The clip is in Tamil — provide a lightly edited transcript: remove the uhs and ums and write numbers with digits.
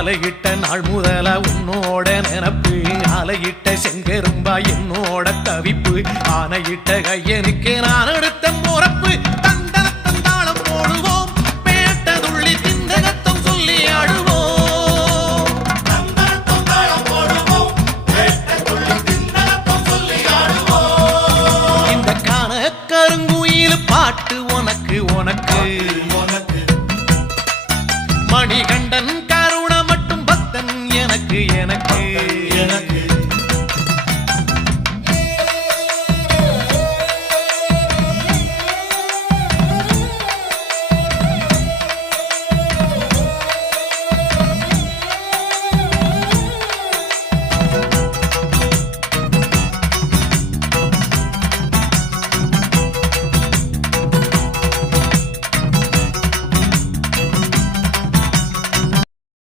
மாலையிட்ட நாள் முதல உன்னோட நினப்பு ஆலையிட்ட செங்கரும்பா என்னோட தவிப்பு ஆனையிட்ட கையனுக்கு நான் எடுத்த முறப்பு தந்தரத்தம் தாளம் போடுவோம் பேட்டதுள்ளி திந்தகத்தம் சொல்லி ஆடுவோம் தந்தரத்தம் தாளம் போடுவோம் பேட்டதுள்ளி திந்தகத்தம் சொல்லி ஆடுவோம் இந்த காண கருங்குயில் பாட்டு உனக்கு உனக்கு மணிகண்டன் கருண மட்டும் பக்தன் எனக்கு எனக்கு எனக்கு